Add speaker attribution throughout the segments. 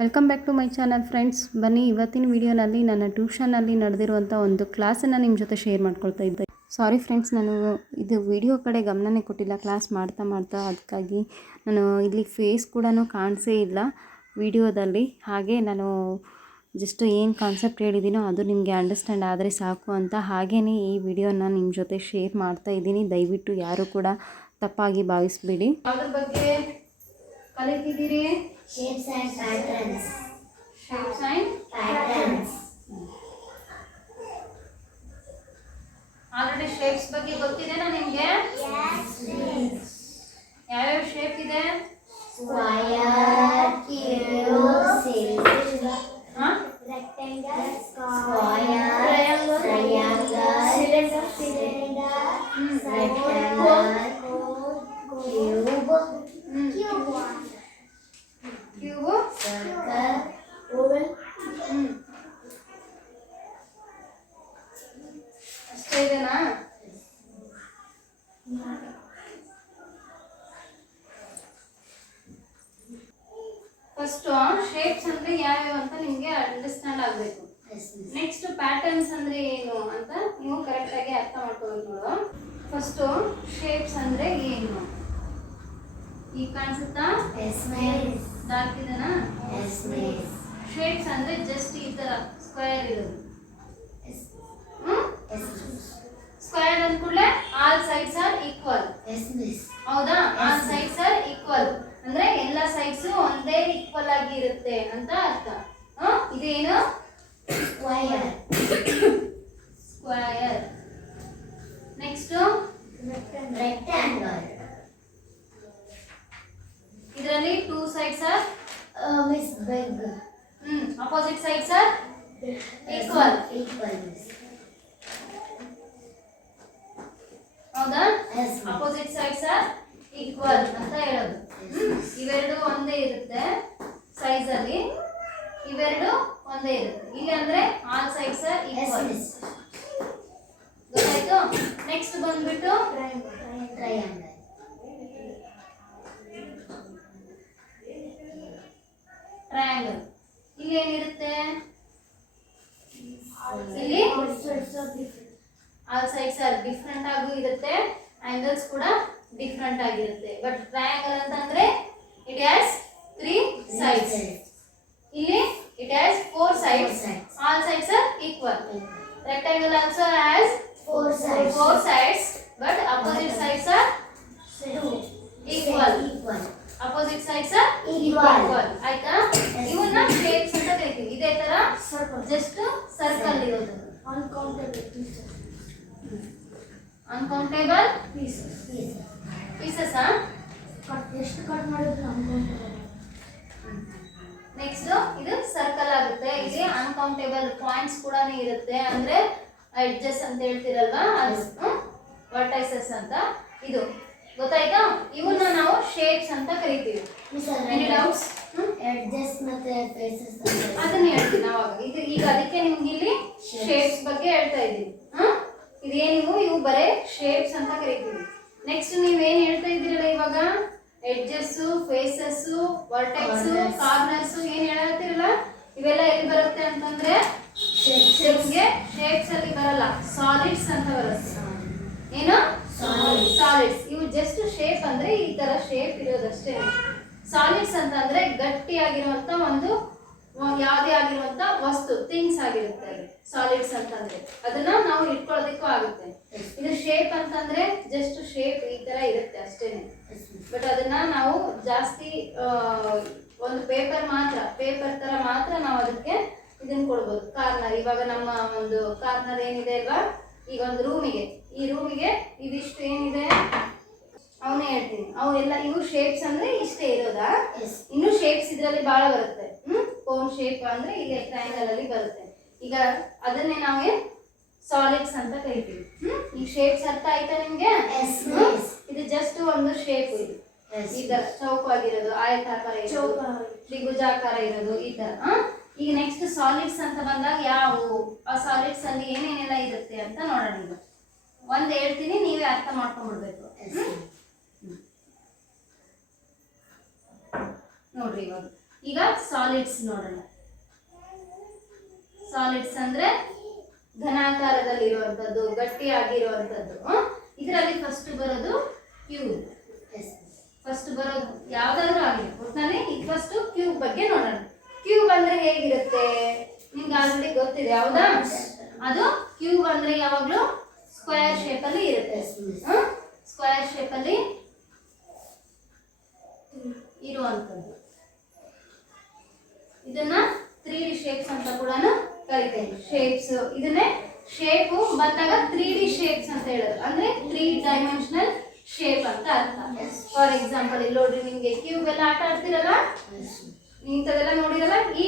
Speaker 1: Welcome back to my channel friends ಬನ್ನಿ, ಇವತ್ತಿನ ವಿಡಿಯೋನಲ್ಲಿ ನನ್ನ ಟ್ಯೂಷನಲ್ಲಿ ನಡೆದಿರುವಂಥ ಒಂದು ಕ್ಲಾಸನ್ನು ನಿಮ್ಮ ಜೊತೆ ಶೇರ್ ಮಾಡ್ಕೊಳ್ತಾ ಇದ್ದೆ. ಸಾರಿ ಫ್ರೆಂಡ್ಸ್ ನಾನು ಇದು ವಿಡಿಯೋ ಕಡೆ ಗಮನನೇ ಕೊಟ್ಟಿಲ್ಲ. ಕ್ಲಾಸ್ ಮಾಡ್ತಾ ಮಾಡ್ತಾ ಅದಕ್ಕಾಗಿ ನಾನು ಇಲ್ಲಿ ಫೇಸ್ ಕೂಡ ಕಾಣಿಸೇ ಇಲ್ಲ ವಿಡಿಯೋದಲ್ಲಿ ಹಾಗೆ ನಾನು ಜಸ್ಟ್ ಏನು ಕಾನ್ಸೆಪ್ಟ್ ಹೇಳಿದ್ದೀನೋ ಅದು ನಿಮಗೆ ಅಂಡರ್ಸ್ಟ್ಯಾಂಡ್ ಆದರೆ ಸಾಕು ಅಂತ ಹಾಗೇ ಈ ವಿಡಿಯೋನ ನಿಮ್ಮ ಜೊತೆ ಶೇರ್ ಮಾಡ್ತಾ ಇದ್ದೀನಿ. ದಯವಿಟ್ಟು ಯಾರೂ ಕೂಡ ತಪ್ಪಾಗಿ ಭಾವಿಸ್ಬೇಡಿ. ಅದ್ರ ಬಗ್ಗೆ ಕಲಿತಿದ್ದೀರಿ?
Speaker 2: Shapes and patterns.
Speaker 1: Shapes and
Speaker 2: Patterns.
Speaker 1: Already shapes ಬಗ್ಗೆ ಗೊತ್ತಿದೆನಾ ನಿಮಗೆ ಯಾವ್ಯಾವ ಶೇಪ್ ಇದೆ
Speaker 2: Square, cube, cylinder,
Speaker 1: ಹಾ
Speaker 2: rectangle, square, triangle, cylinder, cylinder, rectangle, cube, cube,
Speaker 1: cube Yuva shapes ಅಂದ್ರೆ ಜಸ್ಟ್ ಈ ತರ ಸ್ಕ್ವೇರ್ ಇರೋದು. ಸ್ಕ್ವೇರ್ ಅಂದ ಕೂಡಲೇ ಆಲ್ ಸೈಡ್ಸ್ ಆರ್ ಈಕ್ವಲ್ ಹೌದಾ? ಆಲ್. ಸೈಡ್ಸ್ ಆರ್ ಈಕ್ವಲ್ ಅಂದ್ರೆ ಎಲ್ಲ ಸೈಡ್ಸ್ ಒಂದೇ ಈಕ್ವಲ್ ಆಗಿ ಇರುತ್ತೆ ಅಂತ ಅರ್ಥ? ಇದೇನು?
Speaker 2: ಸ್ಕ್ವೇರ್
Speaker 1: ಸ್ಕ್ವಯರ್ ನೆಕ್ಸ್ಟ್
Speaker 2: ರೆಕ್ಟ್ಯಾಂಗಲ್
Speaker 1: ಇದರಲ್ಲಿ two sides are
Speaker 2: miss miss
Speaker 1: hmm opposite sides are Equal.
Speaker 2: equal
Speaker 1: ಹೌದಾ ಅಪೋಸಿಟ್ ಸೈಡ್ಸ್ ಆರ್ ಈಕ್ವಲ್ ಅಂತ ಹೇಳೋದು? ಇವೆರಡು ಒಂದೇ ಇರುತ್ತೆ ಸೈಜ್ ಅಲ್ಲಿ. ಇವೆರಡು ಒಂದೇ ಇರುತ್ತೆ. ಇಲ್ಲಿ ಅಂದ್ರೆ ಆಲ್ ಸೈಡ್ಸ್ ಆರ್ ಈಕ್ವಲ್ ಗೊತ್ತಾಯ್ತು? ನೆಕ್ಸ್ಟ್ ಬಂದ್ಬಿಟ್ಟು?
Speaker 2: Triangle,
Speaker 1: ಟ್ರಯಾಂಗಲ್ ಇಲ್ಲಿ ಏನಿರುತ್ತೆ? ಇಲ್ಲಿ ಆಲ್ ಸೈಡ್ಸ್ ಆರ್ ಡಿಫ್ರೆಂಟ್ ಆಗೂ ಇರುತ್ತೆ. ಆಂಗಲ್ಸ್ ಕೂಡ ಡಿಫ್ರೆಂಟ್ ಆಗಿರುತ್ತೆ. ಬಟ್ ಟ್ರಯಾಂಗಲ್ ಅಂತಂದ್ರೆ ಇಟ್ ಹ್ಯಾಸ್ ತ್ರೀ ಸೈಡ್ಸ್ ಇಲ್ಲಿ it has four sides all sides are equal rectangle also has
Speaker 2: four sides,
Speaker 1: four sides but opposite sides are
Speaker 2: two,
Speaker 1: equal.
Speaker 2: equal,
Speaker 1: opposite sides are
Speaker 2: Equal.
Speaker 1: equal. ಆಯ್ತಾ? ಇವನ್ನ shapes ಇದೇ ತರ just circle ಇರೋದು.
Speaker 2: Uncountable pieces,
Speaker 1: uncountable
Speaker 2: pieces.
Speaker 1: Pieces
Speaker 2: cut ಎಷ್ಟು cut ಮಾಡಿದ್ರು uncountable
Speaker 1: next ಇದು circle ಆಗುತ್ತೆ. ಇಲ್ಲಿ ಅನ್ಕೌಂಟೇಬಲ್ ಪಾಯಿಂಟ್ಸ್ ಕೂಡ ಇರುತ್ತೆ. ಅಂದ್ರೆ ಅಡ್ಜಸ್ಟ್ ಅಂತ ಹೇಳ್ತಿರಲ್ವಾ? ವರ್ಟೈಸಸ್ ಅಂತ. ಇದು. ಗೊತ್ತಾಯ್ತಾ? ಇವನ್ನ ನಾವು ಶೇಪ್ಸ್ ಅಂತ ಕರಿತೀವಿ. ಎನಿ ಡೌಟ್ಸ್
Speaker 2: ಎಡ್ಜಸ್ ಮತ್ತೆ ಫೇಸಸ್
Speaker 1: ಅದನ್ನ ಹೇಳ್ತೀನಿ ಅವಾಗ ಇದು ಈಗ ಅದಕ್ಕೆ ನಿಮ್ಗೆ ಇಲ್ಲಿ ಶೇಪ್ಸ್ ಬಗ್ಗೆ ಹೇಳ್ತಾ ಇದ್ದೀನಿ. ಹಾ? ಇದೇನಿವು? ಇವು ಬರೇ ಶೇಪ್ಸ್ ಅಂತ ಕರಿತೀವಿ. ನೆಕ್ಸ್ಟ್ ನೀವೇನ್ ಹೇಳ್ತಾ ಇದ್ದೀರಲ್ಲ ಇವಾಗ? Edges phases vertex. ಕಾರ್ನರ್ಸ್ ಏನ್ ಹೇಳತ್ತಿರಲ್ಲ ಇವೆಲ್ಲ ಎಲ್ಲಿ ಬರುತ್ತೆ ಅಂತಂದ್ರೆ ನಿಮ್ಗೆ ಶೇಪ್ಸ್ ಅಲ್ಲಿ ಬರಲ್ಲ. ಸಾಲಿಡ್ಸ್ ಅಂತ ಬರುತ್ತೆ. ಏನು? ಸಾಲಿಡ್ಸ್ ಇವು ಜಸ್ಟ್ ಶೇಪ್ ಅಂದ್ರೆ ಈ ತರ ಶೇಪ್ ಇರೋದಷ್ಟೇ. ಸಾಲಿಡ್ಸ್ ಅಂತ ಅಂದ್ರೆ ಗಟ್ಟಿಯಾಗಿರುವಂತ ಒಂದು, ಯಾವುದೇ ಆಗಿರುವಂತ ವಸ್ತು ಥಿಂಗ್ಸ್ ಆಗಿರುತ್ತೆ ಅದು. ಸಾಲಿಡ್ಸ್ ಅಂತಂದ್ರೆ. ಅದನ್ನ ನಾವು ಇಟ್ಕೊಳ್ಳೋದಕ್ಕೂ ಆಗುತ್ತೆ. ಇದು ಶೇಪ್ ಅಂತಂದ್ರೆ ಜಸ್ಟ್ ಶೇಪ್ ಈ ತರ ಇರುತ್ತೆ ಅಷ್ಟೇನೆ. ಬಟ್ ಅದನ್ನ ನಾವು ಜಾಸ್ತಿ ಒಂದು ಪೇಪರ್ ಮಾತ್ರ ಪೇಪರ್ ತರ ಮಾತ್ರ ನಾವು ಅದಕ್ಕೆ ಇದನ್ನ ಕೊಡ್ಬೋದು. ಕಾರ್ನರ್ ಇವಾಗ ನಮ್ಮ ಒಂದು ಕಾರ್ನರ್ ಏನಿದೆ ಅಲ್ವಾ? ಈಗ ಒಂದು ರೂಮಿಗೆ ಈ ರೂಮಿಗೆ ಇದಿಷ್ಟು ಏನಿದೆ? ಅವನೇ ಹೇಳ್ತೀನಿ. ಅವು ಎಲ್ಲ ಇವು ಶೇಪ್ಸ್ ಅಂದ್ರೆ ಇಷ್ಟೇ ಇರೋದಾ? ಇನ್ನು ಶೇಪ್ಸ್ ಇದರಲ್ಲಿ ಬಹಳ ಬರುತ್ತೆ. ಹ್ಮ್? ಕೋನ್ ಶೇಪ್ ಅಂದ್ರೆ ಇಲ್ಲಿ ಟ್ರಯಾಂಗಲ್ ಅಲ್ಲಿ ಬರುತ್ತೆ. ಈಗ ಅದನ್ನೇ ನಾವೇ ಸಾಲಿಡ್ಸ್ ಅಂತ ಕರಿತೀವಿ. ಹ್ಮ್? ಈ ಶೇಪ್ಸ್ ಅರ್ಥ ಆಯ್ತಾ ನಿಮ್ಗೆ? ಇದು ಜಸ್ಟ್ ಒಂದು ಶೇಪ್ ಇದು. ಈ ಚೌಕ ಆಗಿರೋದು ಆಯತಾಕಾರ ಇರೋದು ತ್ರಿಭುಜಾಕಾರ ಇರೋದು ಈ ತರ. ಈಗ ನೆಕ್ಸ್ಟ್ ಸಾಲಿಡ್ಸ್ ಅಂತ ಬಂದಾಗ ಯಾವುವು ಆ ಸಾಲಿಡ್ಸ್ ಅಲ್ಲಿ ಏನೇನೆಲ್ಲ ಇರುತ್ತೆ ಅಂತ ನೋಡೋಣ ಈಗ. ಒಂದ್ ಹೇಳ್ತೀನಿ ನೀವೇ ಅರ್ಥ ಮಾಡ್ಕೊಂಡ್ಬಿಡ್ಬೇಕು ಹ್ಮ್? ನೋಡ್ರಿ ಇವಾಗ. ಈಗ ಸಾಲಿಡ್ಸ್ ನೋಡೋಣ. ಸಾಲಿಡ್ಸ್ ಅಂದ್ರೆ ಘನಾಕಾರದಲ್ಲಿರುವಂಥದ್ದು, ಗಟ್ಟಿಯಾಗಿರುವಂಥದ್ದು. ಇದರಲ್ಲಿ ಫಸ್ಟ್ ಬರೋದು ಕ್ಯೂಬ್
Speaker 2: ಎಸ್
Speaker 1: ಫಸ್ಟ್ ಬರೋದು ಯಾವ್ದಾದ್ರು ಆಗಲಿ ಒಟ್ಟಾನೆ ಈಗ ಫಸ್ಟ್ ಕ್ಯೂಬ್ ಬಗ್ಗೆ ನೋಡೋಣ. ಕ್ಯೂಬ್ ಅಂದ್ರೆ ಹೇಗಿರುತ್ತೆ? ನಿಮ್ಗೆ ಆಲ್ರೆಡಿ ಗೊತ್ತಿದೆ, ಹೌದಾ? ಅದು ಕ್ಯೂಬ್ ಅಂದ್ರೆ ಯಾವಾಗಲೂ ಸ್ಕ್ವೇರ್ ಶೇಪ್ ಅಲ್ಲಿ ಇರುತ್ತೆ. ಸ್ಕ್ವೇರ್ ಶೇಪ್ ಅಲ್ಲಿ ಇರುವಂತದ್ದು ಇದನ್ನ ತ್ರೀ ಡಿ ಶೇಪ್ಸ್ ಅಂತ ಕೂಡ ಕರಿತೇವೆ ಶೇಪ್ಸ್ ಇದನ್ನೇ ಶೇಪ್ ಬಂದಾಗ ತ್ರೀ ಡಿ ಶೇಪ್ಸ್ ಅಂತ ಹೇಳೋದು. ಅಂದ್ರೆ ತ್ರೀ ಡೈಮೆನ್ಷನಲ್ ಶೇಪ್ ಅಂತ ಅರ್ಥ. ಫಾರ್ ಎಕ್ಸಾಂಪಲ್ ಇಲ್ಲಿ ನೋಡ್ರಿ, ನಿಮ್ಗೆ ಕ್ಯೂಬ್ ಎಲ್ಲ ಆಟ ಆಡ್ತಿರಲ್ಲ? ಇಂಥದೆಲ್ಲ ನೋಡಿರಲ್ಲ? ಈ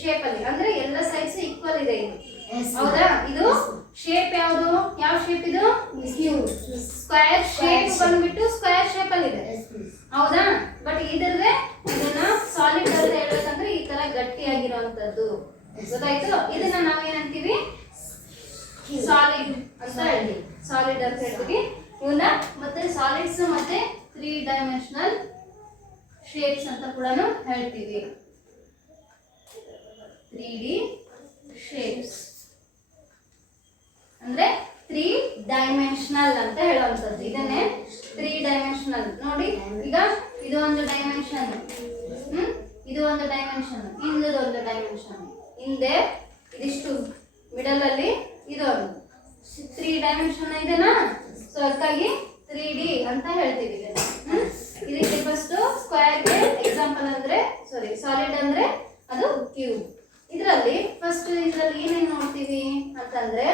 Speaker 1: ಶೇಪ್ ಅಲ್ಲಿ. ಅಂದ್ರೆ ಎಲ್ಲ ಸೈಜ್ ಈಕ್ವಲ್ ಇದೆ ಇದು ಹೌದಾ? ಇದು ಶೇಪ್ ಯಾವುದು? ಯಾವ ಶೇಪ್ ಇದು? ಸ್ಕ್ವೇರ್ ಶೇಪ್ ಬಂದ್ಬಿಟ್ಟು ಸ್ಕ್ವೇರ್ ಶೇಪ್ ಅಲ್ಲಿ ಇದೆ. ಹೌದಾ? ಬಟ್ ಇದ್ರದ್ದೇ ಇದನ್ನ ಸಾಲಿಡ್ ಅಂತ ಹೇಳ್ಬೇಕಂದ್ರೆ ಈ ತರ ಗಟ್ಟಿಯಾಗಿರುವಂತದ್ದು ಗೊತ್ತಾಯ್ತು? ಇದನ್ನ ನಾವೇನಂತೀವಿ ಸಾಲಿಡ್ ಅಂತ ಹೇಳಿ ಸಾಲಿಡ್ ಅಂತ ಹೇಳ್ತೀವಿ. ಇವನ್ನ ಮತ್ತೆ ಸಾಲಿಡ್ಸ್ ಮತ್ತೆ ತ್ರೀ ಡೈಮೆನ್ಷನಲ್ ಶೇಪ್ಸ್ ಅಂತ ಕೂಡ ಹೇಳ್ತೀವಿ. ತ್ರೀ ಡಿ ಶೇಪ್ಸ್ ಅಂದ್ರೆ ತ್ರೀ ಡೈಮೆನ್ಷನಲ್ ಅಂತ ಹೇಳುವಂಥದ್ದು. ಇದನ್ನೇ ತ್ರೀ ಡೈಮೆನ್ಷನಲ್ ನೋಡಿ, ಈಗ ಇದು ಒಂದು ಡೈಮೆನ್ಷನ್ ಹ್ಮ್? ಇದು ಒಂದು ಡೈಮೆನ್ಷನ್ ಹಿಂದದ ಒಂದು ಡೈಮೆನ್ಷನ್ ಹಿಂದೆ ಇದಿಷ್ಟು ಮಿಡಲಲ್ಲಿ ಅಲ್ಲಿ ಇದೊಂದು ತ್ರೀ ಡೈಮೆನ್ಷನ್ ಇದೆನಾ? ಸೊ ಅದಕ್ಕಾಗಿ ತ್ರೀ ಡಿ ಅಂತ ಹೇಳ್ತೀವಿ? ಇದಕ್ಕೆ ಫಸ್ಟ್ ಸ್ಕ್ವೇರ್ಗೆ ಎಕ್ಸಾಂಪಲ್ ಅಂದ್ರೆ ಸಾರಿ ಸಾಲಿಡ್ ಅಂದ್ರೆ ಅದು ಕ್ಯೂಬ್ ಇದರಲ್ಲಿ ಫಸ್ಟ್ ಇದರಲ್ಲಿ ಏನೇನ್ ನೋಡ್ತೀವಿ ಅಂತಂದ್ರೆ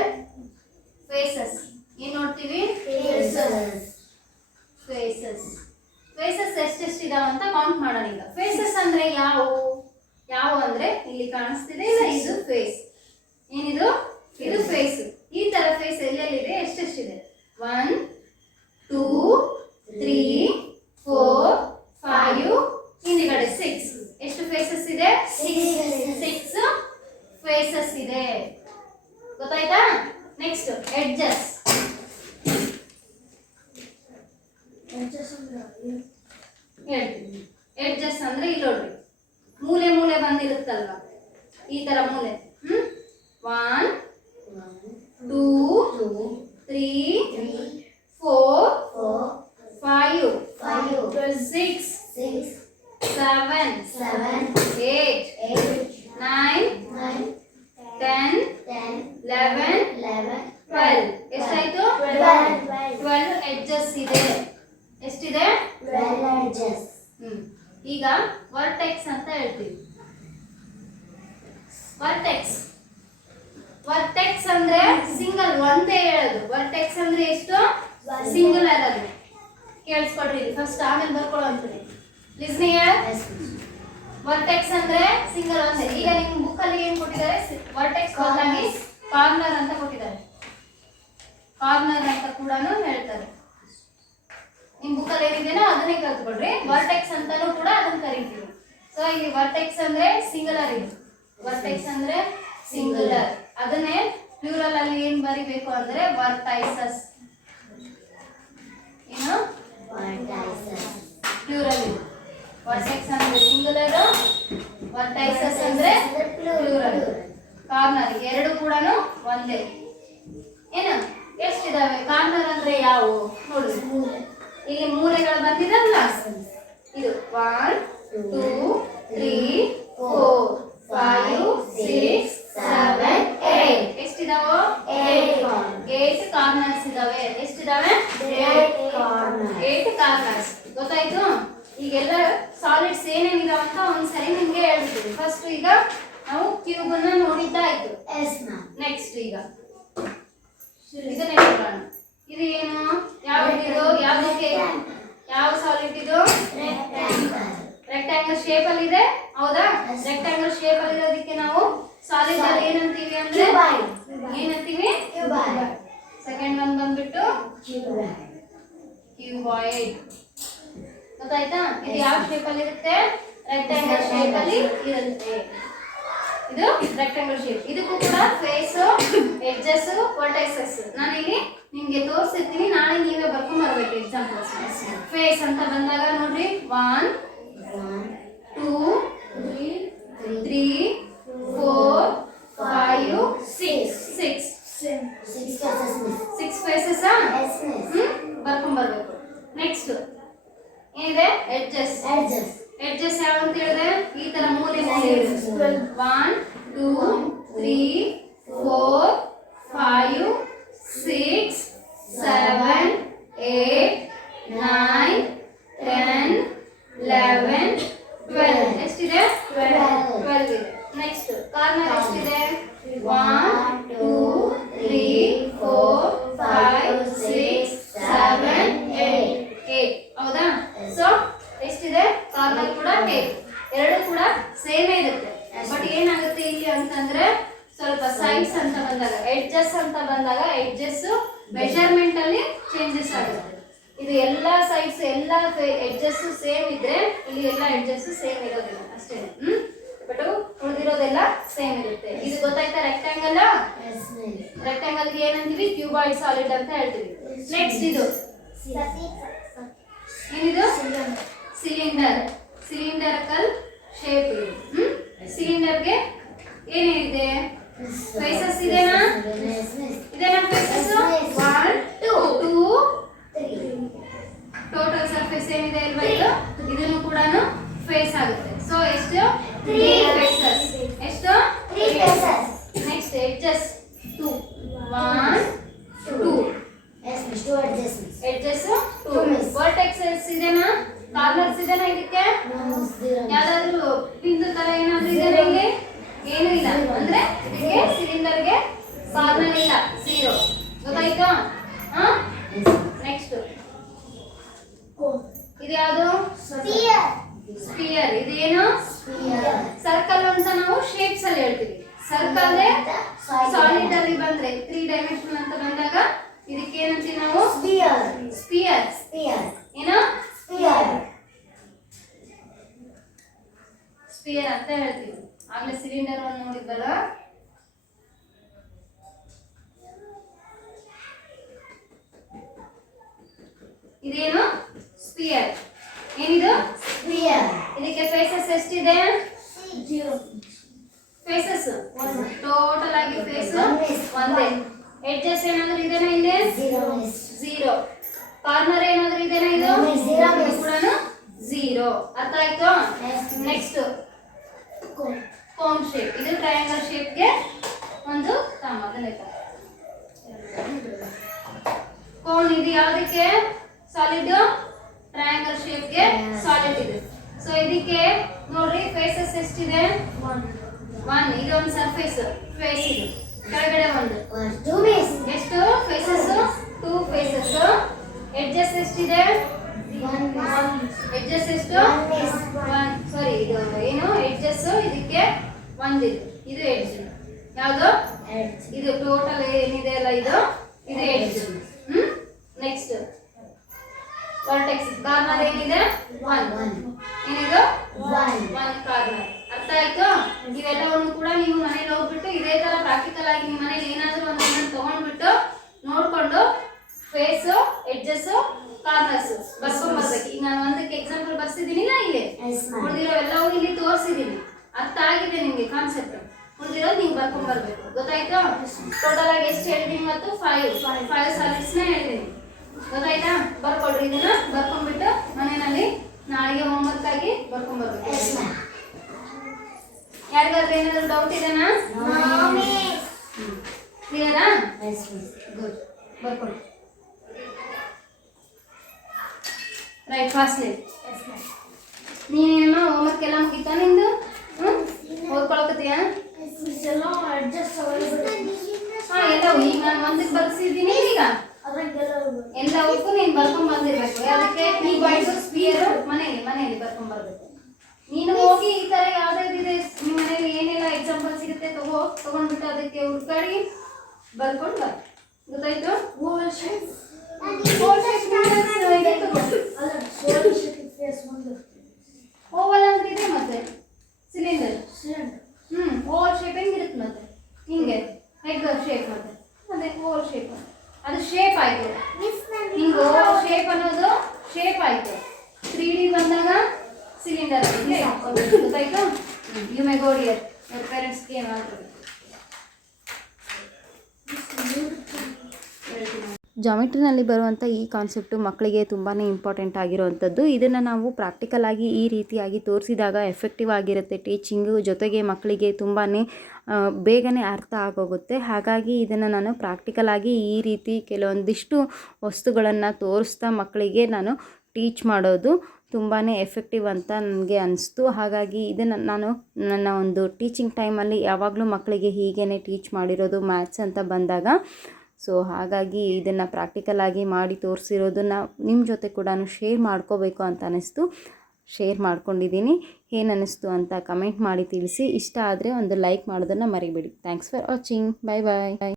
Speaker 1: ಫೇಸಸ್ ಏನ್ ನೋಡ್ತೀವಿ? ಫೇಸಸ್ ಫೇಸಸ್ ಎಷ್ಟೆಷ್ಟು ಇದಾವ ಅಂತ ಕೌಂಟ್ ಮಾಡೋಣ ಈಗ. ಫೇಸಸ್ ಅಂದ್ರೆ ಯಾವುವು ಯಾವ ಅಂದ್ರೆ ಇಲ್ಲಿ ಕಾಣಿಸ್ತಿದೆ ಇಲ್ಲ ಇದು ಫೇಸ್ ಏನಿದು? ಇದು ಫೇಸ್ ಈ ತರ ಫೇಸ್ ಎಲ್ಲೆಲ್ಲಿದೆ ಎಷ್ಟೆಷ್ಟಿದೆ? One two three four five ಹಿಂದಿಗಡೆ six ಎಷ್ಟು ಫೇಸಸ್ ಇದೆ? ಸಿಕ್ಸ್ ಫೇಸಸ್ ಇದೆ. ಗೊತ್ತಾಯ್ತಾ? ನೆಕ್ಸ್ಟ್ ಎಡ್ಜಸ್ ಎಡ್ಜಸ್ ಅಂದ್ರೆ ಇಲ್ಲಿ ನೋಡ್ರಿ ಮೂಲೆ ಮೂಲೆ ಬಂದಿರುತ್ತಲ್ವಾ? ಈ ತರ ಮೂಲೆ. ಹ್ಮ್? One two three four five six seven eight nine ten eleven twelve ಎಷ್ಟಾಯ್ತು? ಟ್ವೆಲ್ ಎಡ್ಜಸ್ ಇದೆ ಎಷ್ಟಿದೆ ಹ್ಮ್ ಈಗ ವರ್ಟೆಕ್ಸ್ ಅಂತ ಹೇಳ್ತೀವಿ. ವರ್ಟೆಕ್ಸ್ ವರ್ಟೆಕ್ಸ್ ಅಂದ್ರೆ ಸಿಂಗಲ್ ಒಂದೇ ಹೇಳೋದು. ವರ್ಟೆಕ್ಸ್ ಅಂದ್ರೆ ಎಷ್ಟು? ಸಿಂಗುಲರ್ ಅಲ್ಲಿ ಕೇಳಿಸ್ಕೊಡ್ರಿ ಫಸ್ಟ್ ಆಮೇಲೆ ಬರ್ಕೊಳ್ಳುವಂತೀನಿ ಲಿಸ್ನಿಂಗ್ ವರ್ಟೆಕ್ಸ್ ಅಂದ್ರೆ ಸಿಂಗಲ್ ಒಂದೇ. ಈಗ ನಿಮ್ ಬುಕ್ ಅಲ್ಲಿ ಏನ್ ಕೊಟ್ಟಿದ್ದಾರೆ? ವರ್ಟೆಕ್ಸ್ ಬದಲಾಗಿ ಕಾರ್ನರ್ ಅಂತ ಕೊಟ್ಟಿದ್ದಾರೆ. ಕಾರ್ನರ್ ಅಂತ ಕೂಡ ಹೇಳ್ತಾರೆ. ನಿಮ್ ಬುಕ್ ಅಲ್ಲಿ ಏನಿದೆನೋ ಅದನ್ನೇ ಕಲ್ತ್ಕೊಡ್ರಿ ವರ್ಟೆಕ್ಸ್ ಅಂತಾನೂ ಕೂಡ ಅದನ್ನ ಕರಿತೀವಿ. ಸೊ ಇಲ್ಲಿ ವರ್ಟೆಕ್ಸ್ ಅಂದ್ರೆ ಸಿಂಗುಲರ್ ಇದು. ವರ್ಟೆಕ್ಸ್ ಅಂದ್ರೆ ಸಿಂಗುಲರ್ ಅದನ್ನೇ ಪ್ಯೂರಲ್ ಅಲ್ಲಿ ಏನ್ ಬರಿಬೇಕು ಅಂದ್ರೆ ವರ್ಟೈಸಸ್ ಏನು? ಪ್ಲೂರಲ್ ಇದು. ವರ್ಟೆಕ್ಸ್ ಅಂದ್ರೆ ಸಿಂಗುಲರ್ ವರ್ಟೈಸಸ್ ಅಂದ್ರೆ ಪ್ಲೂರಲ್ ಕಾರ್ನರ್ ಎರಡು ಕೂಡ ಒಂದೇ. ಏನು? ಎಷ್ಟಿದಾವೆ? ಕಾರ್ನರ್ ಅಂದ್ರೆ ಯಾವು? ನೋಡು. ಇಲ್ಲಿ ಮೂಲೆಗಳು ಬಂದಿದಲ್ಲ ಇದು one two three four five six seven eight ಎಷ್ಟಿದಾವೆ? Eight corners ಇದಾವೆ. ಎಷ್ಟಿದಾವೆ? ಏಟ್ ಕಾರ್ನರ್ಸ್ ಗೊತ್ತಾಯ್ತು? ಈಗೆಲ್ಲ ಸಾಲಿಡ್ಸ್ ಏನೇನಿದಾವ ಅಂತ ಒಂದ್ಸರಿ ನಿಮ್ಗೆ ಹೇಳ್ಬಿಟ್ಟು ಫಸ್ಟ್ ಈಗ ನಾವು ಕ್ಯೂಬ್ ಅನ್ನ ನೋಡಿದ್ದಾಯ್ತು ನೆಕ್ಸ್ಟ್ ಈಗ. ನೋಡೋಣ. ಇದು ಏನು? ಯಾವ್ದು ಯಾವ್ದಕ್ಕೆ ಯಾವ ಸಾಲಿಡ್ ಇದು ರೆಕ್ಟಾಂಗಲ್ ಶೇಪ್ ಅಲ್ಲಿ ಇದೆ ಹೌದಾ
Speaker 2: Yes.
Speaker 1: ರೆಕ್ಟಾಂಗಲ್ ಶೇಪ್ ಅಲ್ಲಿ ಇರೋದಕ್ಕೆ ನಾವು ಸಾಲಿಡ್ ಅಲ್ಲಿ ಏನಂತೀವಿ ಅಂದ್ರೆ ಏನಂತೀವಿ ಸೆಕೆಂಡ್ ಒನ್ ಬಂದ್ಬಿಟ್ಟು ಕ್ಯೂಬಾಯ್ಡ್ ಗೊತ್ತಾಯ್ತಾ ಇದು ಯಾವ ಶೇಪ್ ಅಲ್ಲಿ ಇರುತ್ತೆ ರೆಕ್ಟಾಂಗಲ್ ಶೇಪ್ ಅಲ್ಲಿ ಇರುತ್ತೆ ಇದು ರೆಕ್ಟಾಂಗಲ್ ಶೇಪ್ ಇದಕ್ಕೂ ಕೂಡ ಫೇಸ್ ಎಡ್ಜಸ್ ವರ್ಟೈಸಸ್ ನಾನು ಇಲ್ಲಿ ನಿಮ್ಗೆ ತೋರಿಸಿರ್ತೀನಿ ನಾಳೆ ನೀವೇ ಬರ್ಕೊಂಡ್ ಬರ್ಬೇಕು ಎಕ್ಸಾಂಪಲ್ಸ್ ಫೇಸ್ ಅಂತ ಬಂದಾಗ ನೋಡ್ರಿ ಒನ್ ಆಗುತ್ತೆ ಇದು ಎಲ್ಲ ಸೈಡ್ಸ್ ಎಲ್ಲ ಎಡ್ಜಸ್ ಸೇಮ್ ಇದ್ರೆ ಇಲ್ಲಿ ಎಲ್ಲ ಎಡ್ಜಸ್ ಸೇಮ್ ಇರೋದಿಲ್ಲ. ಅಷ್ಟೇ. ಹ್ಮ್? ಬಟ್ ಉಳಿದಿರೋದೆಲ್ಲ ಸೇಮ್ ಇರುತ್ತೆ. ಇದು ಗೊತ್ತಾಯ್ತಾ ರೆಕ್ಟಾಂಗಲ್ ರೆಕ್ಟಾಂಗಲ್ಗೆ ಏನಂತೀವಿ? ಕ್ಯೂಬಾಯ್ಡ್ ಸಾಲಿಡ್ ಅಂತ ಹೇಳ್ತೀವಿ. ನೆಕ್ಸ್ಟ್ ಇದು. ಏನಿದು? ಸಿಲಿಂಡರ್ ಸಿಲಿಂಡರ್ಕಲ್ ಶೇಪ್ ಇದು. ಹ್ಮ್? ಸಿಲಿಂಡರ್ಗೆ ಏನೇನಿದೆ? ಫೇಸಸ್ ಇದೆನಾ? ಇದೆನಾ faces one two two
Speaker 2: three
Speaker 1: total surface ಏನಿದೆ ಅಲ್ವಾ ಇದು ಇದನ್ನು ಕೂಡ ಫೇಸ್ ಆಗುತ್ತೆ. ಸೊ ಎಷ್ಟು?
Speaker 2: ತ್ರೀ
Speaker 1: ಸ್ಪೇಸಸ್ ಎಷ್ಟು?
Speaker 2: Three spaces
Speaker 1: next edges two one two
Speaker 2: is two edges
Speaker 1: edges two. Vertexes ಇದೆನಾ? ಕಾರ್ನರ್ಸ್ ಇದೆನಾ ಇದಕ್ಕೆ? ಯಾವ್ದಾದ್ರು ಬಿಂದು ತರ ಏನಾದ್ರು ಇದೆ ನಿಮಗೆ? ಏನು ಇಲ್ಲ. ಅಂದ್ರೆ ಇದಕ್ಕೆ ಸಿಲಿಂಡರ್ಗೆ ಕಾರ್ನರ್ ಇಲ್ಲ. ಝೀರೋ ಗೊತ್ತಾಯ್ತಾ? ಹಾ? ನೆಕ್ಸ್ಟ್ ಇದು ಯಾವುದು
Speaker 2: ಸ್ಪಿಯರ್
Speaker 1: ಸರ್ಕಲ್ ಅಂತ ನಾವು ಶೇಪ್ಸ್ ಅಲ್ಲಿ ಹೇಳ್ತೀವಿ. ಸರ್ಕಲ್ ಸಾಲಿಡ್ ಅಲ್ಲಿ ಬಂದ್ರೆ ತ್ರೀ ಡೈಮೆನ್ಷನ್ ಅಂತ ಬಂದಾಗ ಇದಕ್ಕೆ ಏನಂತೀವಿ ನಾವು?
Speaker 2: ಸ್ಪಿಯರ್
Speaker 1: ಸ್ಪಿಯರ್
Speaker 2: ಸ್ಪಿಯರ್
Speaker 1: ಏನು?
Speaker 2: ಸ್ಪಿಯರ್
Speaker 1: ಸ್ಪಿಯರ್ ಅಂತ ಹೇಳ್ತೀವಿ. ಆಗ್ಲೇ ಸಿಲಿಂಡರ್ ನೋಡಿದ್ವಲ್ಲ? ಇದೇನು? ಸ್ಪಿಯರ್ ಏನಿದು?
Speaker 2: ಸ್ಪಿಯರ್
Speaker 1: ಇದಕ್ಕೆ ಫೇಸಸ್ ಎಷ್ಟಿದೆ? ಫೇಸಸ್ ಟೋಟಲ್ ಆಗಿ ಫೇಸ್ ಒಂದೇ. ಎಡ್ಜಸ್ ಏನಾದ್ರು ಇದೆನಾ ಇಲ್ಲಿ? ಝೀರೋ ಕಾರ್ನರ್ ಏನಾದ್ರು ಇದೆನಾ ಇದು. ಕೂಡ ಝೀರೋ ಅರ್ಥ ಆಯ್ತು. ನೆಕ್ಸ್ಟ್ ಕೋನ್ ಶೇಪ್ ಇದು ಟ್ರಯಾಂಗಲ್ ಶೇಪ್ಗೆ ಒಂದು ಕೋನ್ ಇದು ಯಾವುದಕ್ಕೆ? ಸಾಲಿಡ್ ಟ್ರಯಾಂಗಲ್ ಶೇಪ್ಗೆ ಸಾಲಿಡ್ ಇದೆ. ಸೊ ಇದಕ್ಕೆ ನೋಡ್ರಿ ಫೇಸಸ್ ಎಷ್ಟಿದೆ? ಒನ್ ಇದು ಒಂದು ಸರ್ಫೇಸ್ ಫೇಸ್ ಇದೆ. ಕೆಳಗಡೆ ಒಂದು. ಎಷ್ಟು? ಫೇಸಸ್ ಟೂ ಫೇಸಸ್ ಎಡ್ಜಸ್ ಎಷ್ಟಿದೆ? ಎಡ್ಜಸ್ ಎಷ್ಟು? ಒನ್ ಸಾರಿ ಇದು ಏನು? ಎಡ್ಜಸ್ ಇದಕ್ಕೆ ಒಂದು ಇದು ಎಡ್ಜ್ ಯಾವುದು? ಇದು ಟೋಟಲ್ ಏನಿದೆ ಅಲ್ಲ ಇದು? ಇದು edge hmm? Next vertex corner ಏನಿದೆ ಒನ್
Speaker 2: ಒನ್
Speaker 1: ಏನಿದು
Speaker 2: ಒನ್
Speaker 1: ಒನ್ ಕಾರ್ನರ್ ಅರ್ಥ ಆಯ್ತು ಇವೆಲ್ಲವನ್ನು ಕೂಡ ನೀವು ಮನೇಲಿ ಹೋಗ್ಬಿಟ್ಟು ಇದೇ ತರ ಪ್ರಾಕ್ಟಿಕಲ್ ಆಗಿ ನಿಮ್ಮ ಮನೇಲಿ ಏನಾದ್ರೂ ಒಂದನ್ನ ತಗೊಂಡ್ಬಿಟ್ಟು ನೋಡ್ಕೊಂಡು ಫೇಸ್ ಎಡ್ಜಸ್ ಕಾರ್ನರ್ಸ್ ಬರ್ಕೊಂಡ್ ಬರ್ಬೇಕು ಈಗ ನಾನು ಒಂದಕ್ಕೆ ಎಕ್ಸಾಂಪಲ್ ಬರ್ಸಿದೀನಿ ನಾ ಇಲ್ಲಿ
Speaker 2: ಎಸ್ ಮ್ಯಾಮ್
Speaker 1: ಉಳಿದಿರೋ ಎಲ್ಲವೂ ಇಲ್ಲಿ ತೋರಿಸಿದೀನಿ ಅರ್ಥ ಆಗಿದೆ ನಿಮ್ಗೆ ಕಾನ್ಸೆಪ್ಟ್ ಉಳಿದಿರೋದು ನೀವು ಬರ್ಕೊಂಡ್ ಬರ್ಬೇಕು ಗೊತ್ತಾಯ್ತು ಟೋಟಲ್ ಆಗಿ ಎಷ್ಟು ಹೇಳಿದೀನಿ ಮತ್ತು ಫೈವ್ ಸಾಲಿಡ್ಸ್ನ ಹೇಳಿದ್ದೀನಿ ಗೊತ್ತಾಯ್ತಾ? ಬರ್ಕೊಳ್ರಿ ಇದನ್ನ. ಬರ್ಕೊಂಡ್ಬಿಟ್ಟು ಮನೆಯಲ್ಲಿ ನಾಳೆಗೆ ಹೋಮ್ವರ್ಕ್ ಆಗಿ ಬರ್ಕೊಂಡ್ ಬರ್ಬೇಕು
Speaker 2: ಎಸ್ ಮ್ಯಾಮ್
Speaker 1: ಯಾರಿಗಾದ್ರೂ ಏನಾದ್ರು ಡೌಟ್ ಇದೆನಾ?
Speaker 2: ನೋ
Speaker 1: ಕ್ಲಿಯರಾ ಗುಡ್ ಬರ್ಕೊಳ್ಳಿ ರೈಟ್ ಫಾಸ್ಟ್ಲಿ
Speaker 2: ಮ್ಯಾಮ್
Speaker 1: ನೀನೇನಮ್ಮ ಹೋಮ್ವರ್ಕ್ ಎಲ್ಲ ಮುಗಿತಾ ನಿಂದು? ಓದ್ಕೊಳಕತ್ತೀಯಾ?
Speaker 2: ಎಲ್ಲ ಅಡ್ಜಸ್ಟ್
Speaker 1: ಹಾ ಎಲ್ಲ ಈಗ ನಾನು ಒಂದಕ್ಕೆ ಬರ್ಸಿದ್ದೀನಿ. ಈಗ?
Speaker 2: ಎಲ್ಲ
Speaker 1: ಎಲ್ಲವಕ್ಕೂ ನೀನು ಬರ್ಕೊಂಡ್ ಬಂದಿರ್ಬೇಕು. ಅದಕ್ಕೆ ನೀ ಬಾಯ್ಸ್ ಸ್ಪಿಯರ್ ಮನೆಯಲ್ಲಿ ಮನೆಯಲ್ಲಿ ಬರ್ಕೊಂಡ್ ಬರ್ಬೇಕು. ನೀನು ಹೋಗಿ ಈ ತರ ಯಾವ್ದಾವ್ದಿದೆ ನಿಮ್ಮ ಮನೇಲಿ ಏನೆಲ್ಲ ಎಕ್ಸಾಂಪಲ್ ಸಿಗುತ್ತೆ ತಗೋ, ತಗೊಂಡ್ಬಿಟ್ಟು ಅದಕ್ಕೆ ಹುಡ್ಕಾಡಿ ಬರ್ಕೊಂಡು ಬರ್ ಗೊತ್ತಾಯ್ತು?
Speaker 2: ಓವಲ್
Speaker 1: ಅಂತ ಇದೆ ಮತ್ತೆ? Cylinder
Speaker 2: cylinder
Speaker 1: hmm oval shape ಹೆಂಗಿರುತ್ತೆ ಮತ್ತೆ. ಹಿಂಗೆ ಹೆಗ್ ಶೇಪ್ ಮತ್ತೆ. ಅದೇ ಓವಲ್ ಶೇಪ್ ಅದು ಶೇಪ್ ಆಯಿತು. ಹಿಂಗು ಶೇಪ್ ಅನ್ನೋದು ಶೇಪ್ ಆಯಿತು. ತ್ರೀ ಡಿ ಬಂದಾಗ ಸಿಲಿಂಡರ್ ಆಯಿತು
Speaker 3: ಯು ಮೆ ಗೋಡಿಯರ್ ಪೇರೆಂಟ್ಸ್ಗೆ ಏನಾದ್ರು
Speaker 1: ಜಾಮೆಟ್ರಿನಲ್ಲಿ ಬರುವಂಥ ಈ ಕಾನ್ಸೆಪ್ಟು ಮಕ್ಕಳಿಗೆ ತುಂಬಾ ಇಂಪಾರ್ಟೆಂಟ್ ಆಗಿರುವಂಥದ್ದು ಇದನ್ನು ನಾವು ಪ್ರಾಕ್ಟಿಕಲ್ ಆಗಿ ಈ ರೀತಿಯಾಗಿ ತೋರಿಸಿದಾಗ ಎಫೆಕ್ಟಿವ್ ಆಗಿರುತ್ತೆ. ಟೀಚಿಂಗು ಜೊತೆಗೆ ಮಕ್ಕಳಿಗೆ ತುಂಬಾ ಬೇಗನೆ ಅರ್ಥ ಆಗೋಗುತ್ತೆ. ಹಾಗಾಗಿ ಇದನ್ನು ನಾನು ಪ್ರಾಕ್ಟಿಕಲ್ ಆಗಿ ಈ ರೀತಿ ಕೆಲವೊಂದಿಷ್ಟು ವಸ್ತುಗಳನ್ನು ತೋರಿಸ್ತಾ ಮಕ್ಕಳಿಗೆ ನಾನು ಟೀಚ್ ಮಾಡೋದು ತುಂಬಾ ಎಫೆಕ್ಟಿವ್ ಅಂತ ನನಗೆ ಅನಿಸ್ತು. ಹಾಗಾಗಿ ಇದನ್ನು ನಾನು ನನ್ನ ಒಂದು ಟೀಚಿಂಗ್ ಟೈಮಲ್ಲಿ ಯಾವಾಗಲೂ ಮಕ್ಕಳಿಗೆ ಹೀಗೇ ಟೀಚ್ ಮಾಡಿರೋದು ಮ್ಯಾಥ್ಸ್ ಅಂತ ಬಂದಾಗ ಸೊ ಹಾಗಾಗಿ ಇದನ್ನು ಪ್ರಾಕ್ಟಿಕಲ್ ಆಗಿ ಮಾಡಿ ತೋರಿಸಿರೋದನ್ನು ನಿಮ್ಮ ಜೊತೆ ಕೂಡ ಶೇರ್ ಮಾಡ್ಕೋಬೇಕು ಅಂತ ಅನ್ನಿಸ್ತು. ಶೇರ್ ಮಾಡ್ಕೊಂಡಿದ್ದೀನಿ ಏನು ಅನ್ನಿಸ್ತು ಅಂತ ಕಮೆಂಟ್ ಮಾಡಿ ತಿಳಿಸಿ. ಇಷ್ಟ ಆದರೆ ಒಂದು ಲೈಕ್ ಮಾಡೋದನ್ನು ಮರಿಬೇಡಿ. Thanks for watching bye bye